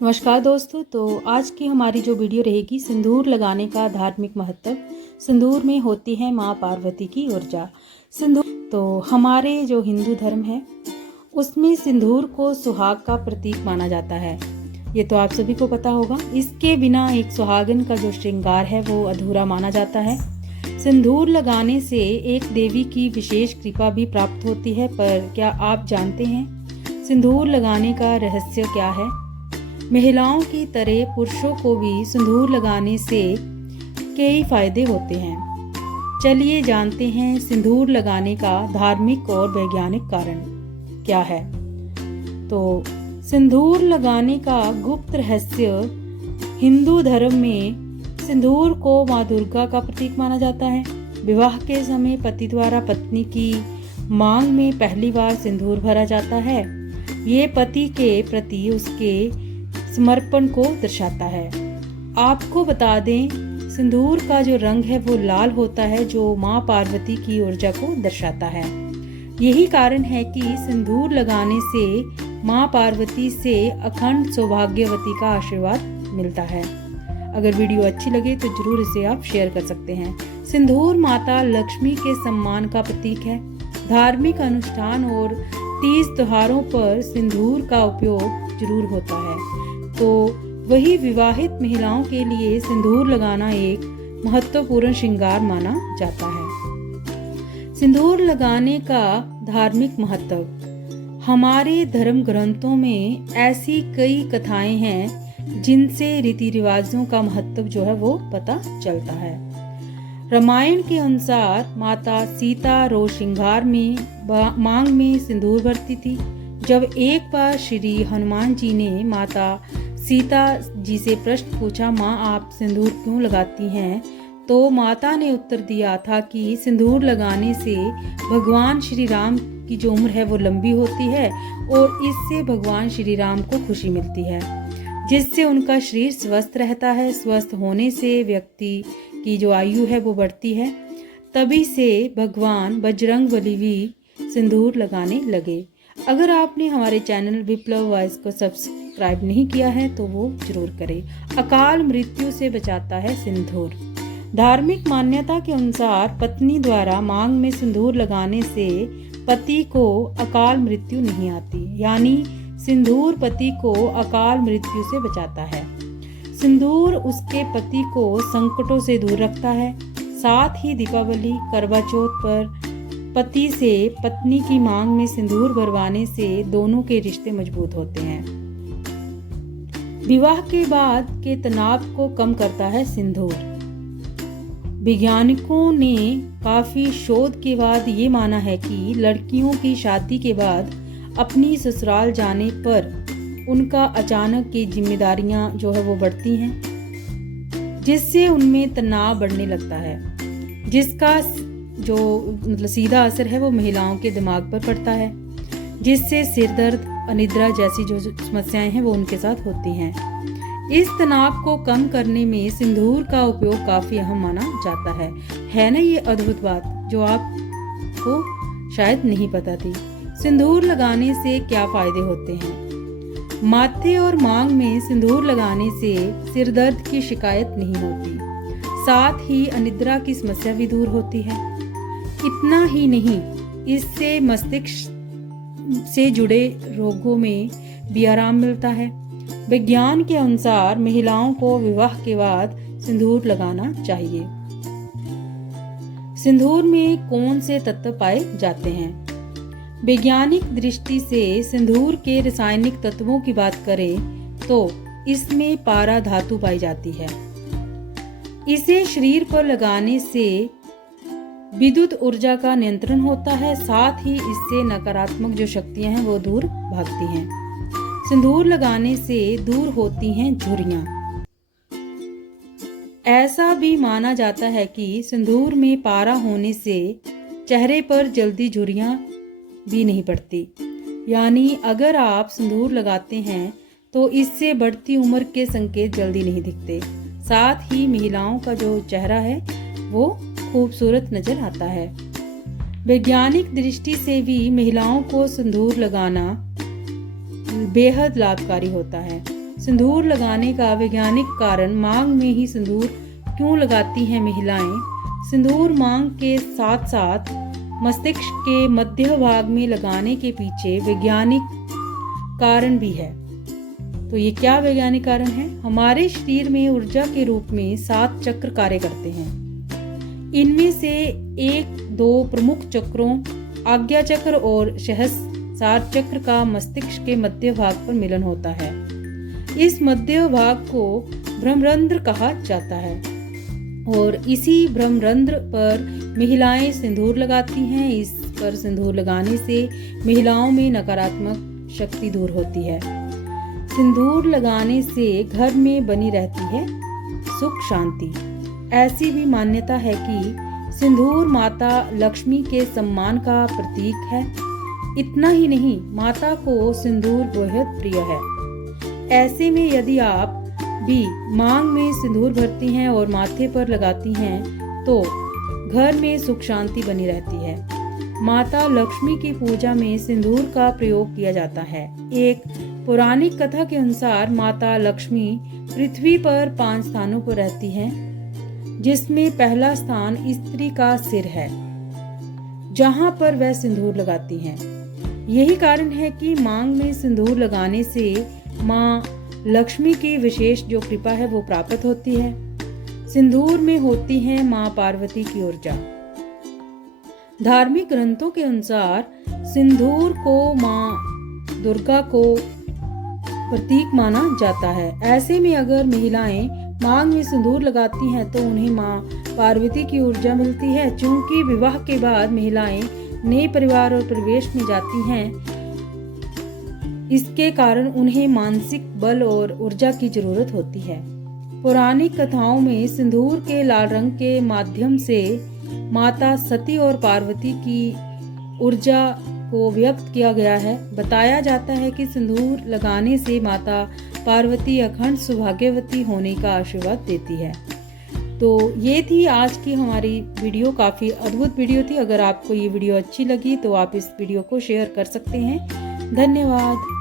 नमस्कार दोस्तों। तो आज की हमारी जो वीडियो रहेगी सिंदूर लगाने का धार्मिक महत्व। सिंदूर में होती है माँ पार्वती की ऊर्जा। सिंदूर तो हमारे जो हिंदू धर्म है उसमें सिंदूर को सुहाग का प्रतीक माना जाता है। ये तो आप सभी को पता होगा। इसके बिना एक सुहागन का जो श्रृंगार है वो अधूरा माना जाता है। सिंदूर लगाने से एक देवी की विशेष कृपा भी प्राप्त होती है। पर क्या आप जानते हैं सिंदूर लगाने का रहस्य क्या है? महिलाओं की तरह पुरुषों को भी सिंदूर लगाने से कई फायदे होते हैं। चलिए जानते हैं सिंदूर लगाने का धार्मिक और वैज्ञानिक कारण क्या है। तो सिंदूर लगाने का गुप्त रहस्य, हिंदू धर्म में सिंदूर को माँ दुर्गा का प्रतीक माना जाता है। विवाह के समय पति द्वारा पत्नी की मांग में पहली बार सिंदूर भरा जाता है। ये पति के प्रति उसके समर्पण को दर्शाता है। आपको बता दें, सिंदूर का जो रंग है वो लाल होता है, जो माँ पार्वती की ऊर्जा को दर्शाता है। यही कारण है कि सिंदूर लगाने से माँ पार्वती से अखंड सौभाग्यवती का आशीर्वाद मिलता है। अगर वीडियो अच्छी लगे तो जरूर इसे आप शेयर कर सकते हैं। सिंदूर माता लक्ष्मी के सम्मान का प्रतीक है। धार्मिक अनुष्ठान और तीज त्योहारों पर सिंदूर का उपयोग जरूर होता है। तो वही विवाहित महिलाओं के लिए सिंदूर लगाना एक महत्वपूर्ण श्रृंगार माना जाता है। सिंदूर लगाने का धार्मिक महत्व, हमारे धर्म ग्रंथों में ऐसी कई कथाएं हैं जिनसे रीति रिवाजों का महत्व जो है वो पता चलता है। रामायण के अनुसार माता सीता रोज श्रृंगार में मांग में सिंदूर भरती थी। जब एक बार श्री हनुमान जी ने माता सीता जी से प्रश्न पूछा, माँ आप सिंदूर क्यों लगाती हैं? तो माता ने उत्तर दिया था कि सिंदूर लगाने से भगवान श्री राम की जो उम्र है वो लंबी होती है और इससे भगवान श्री राम को खुशी मिलती है, जिससे उनका शरीर स्वस्थ रहता है। स्वस्थ होने से व्यक्ति की जो आयु है वो बढ़ती है। तभी से भगवान बजरंगबली भी सिंदूर लगाने लगे। अगर आपने हमारे चैनल विप्लव वॉइस को सब्सक्राइब नहीं किया है तो वो जरूर करें। अकाल मृत्यु से बचाता है सिंदूर। धार्मिक मान्यता के अनुसार पत्नी द्वारा मांग में सिंदूर लगाने से पति को अकाल मृत्यु नहीं आती, यानी सिंदूर पति को अकाल मृत्यु से बचाता है। सिंदूर उसके पति को संकटों से दूर रखता है। साथ ही दीपावली, करवा चौथ पर पति से पत्नी की मांग में सिंदूर भरवाने से दोनों के रिश्ते मजबूत होते हैं। विवाह के बाद के तनाव को कम करता है सिंदूर। वैज्ञानिकों ने काफी शोध के बाद ये माना है कि लड़कियों की शादी के बाद अपनी ससुराल जाने पर उनका अचानक की जिम्मेदारियां जो है वो बढ़ती हैं, जिससे उनमें तनाव बढ़ने लगता है, जिसका जो सीधा असर है वो महिलाओं के दिमाग पर पड़ता है, जिससे सिर दर्द, अनिद्रा जैसी जो समस्याएं हैं वो उनके साथ होती हैं। इस तनाव को कम करने में सिंदूर का उपयोग काफी अहम माना जाता है ना ये अद्भुत बात जो आपको शायद नहीं पता थी। सिंदूर लगाने से क्या फायदे होते हैं? माथे और मांग में सिंदूर लगाने से सिर दर्द की शिकायत नहीं होती। साथ ही अनिद्रा की समस्या भी दूर होती है। इतना ही नहीं, इससे मस्तिष्क से जुड़े रोगों में भी आराम मिलता है। विज्ञान के अनुसार महिलाओं को विवाह के बाद सिंदूर लगाना चाहिए। सिंदूर में कौन से तत्व पाए जाते हैं? वैज्ञानिक दृष्टि से सिंदूर के रासायनिक तत्वों की बात करें तो इसमें पारा धातु पाई जाती है। इसे शरीर पर लगाने से विद्युत ऊर्जा का नियंत्रण होता है। साथ ही इससे नकारात्मक जो शक्तियां हैं वो दूर भागती हैं। सिंदूर लगाने से दूर होती हैं झुर्रियां। ऐसा भी माना जाता है कि सिंदूर में पारा होने से चेहरे पर जल्दी झुर्रियां भी नहीं पड़ती, यानी अगर आप सिंदूर लगाते हैं तो इससे बढ़ती उम्र के संकेत जल्दी नहीं दिखते। साथ ही महिलाओं का जो चेहरा है वो खूबसूरत नजर आता है। वैज्ञानिक दृष्टि से भी महिलाओं को सिंदूर लगाना बेहद लाभकारी होता है। सिंदूर लगाने का वैज्ञानिक कारण, मांग में ही सिंदूर क्यों लगाती हैं महिलाएं? सिंदूर मांग के साथ साथ मस्तिष्क के मध्य भाग में लगाने के पीछे वैज्ञानिक कारण भी है। तो ये क्या वैज्ञानिक कारण है? हमारे शरीर में ऊर्जा के रूप में 7 चक्र कार्य करते हैं। इनमें से 1-2 प्रमुख चक्रों आज्ञा चक्र और सहस्रार चक्र का मस्तिष्क के मध्य भाग पर मिलन होता है। इस मध्य भाग को ब्रह्मरंध्र कहा जाता है और इसी ब्रह्मरंध्र पर महिलाएं सिंदूर लगाती हैं। इस पर सिंदूर लगाने से महिलाओं में नकारात्मक शक्ति दूर होती है। सिंदूर लगाने से घर में बनी रहती है सुख शांति। ऐसी भी मान्यता है कि सिंदूर माता लक्ष्मी के सम्मान का प्रतीक है। इतना ही नहीं, माता को सिंदूर बेहद प्रिय है। ऐसे में यदि आप भी मांग में सिंदूर भरती हैं और माथे पर लगाती हैं तो घर में सुख शांति बनी रहती है। माता लक्ष्मी की पूजा में सिंदूर का प्रयोग किया जाता है। एक पौराणिक कथा के अनुसार माता लक्ष्मी पृथ्वी पर 5 स्थानों पर रहती हैं, जिसमें पहला स्थान स्त्री का सिर है, जहां पर वह सिंदूर लगाती हैं। यही कारण है कि मांग में सिंदूर लगाने से माँ लक्ष्मी की विशेष जो कृपा है वो प्राप्त होती है। सिंदूर में होती है माँ पार्वती की ऊर्जा। धार्मिक ग्रंथों के अनुसार सिंदूर को माँ दुर्गा को प्रतीक माना जाता है। ऐसे में अगर महिलाएं मांग में सिंदूर लगाती हैं तो उन्हें माँ पार्वती की ऊर्जा मिलती है। चूंकि विवाह के बाद महिलाएं नए परिवार और परिवेश में जाती हैं, इसके कारण उन्हें मानसिक बल और ऊर्जा की जरूरत होती है। पौराणिक कथाओं में सिंदूर के लाल रंग के माध्यम से माता सती और पार्वती की ऊर्जा को व्यक्त किया गया है। बताया जाता है कि सिंदूर लगाने से माता पार्वती अखंड सौभाग्यवती होने का आशीर्वाद देती है। तो ये थी आज की हमारी वीडियो। काफ़ी अद्भुत वीडियो थी। अगर आपको ये वीडियो अच्छी लगी तो आप इस वीडियो को शेयर कर सकते हैं। धन्यवाद।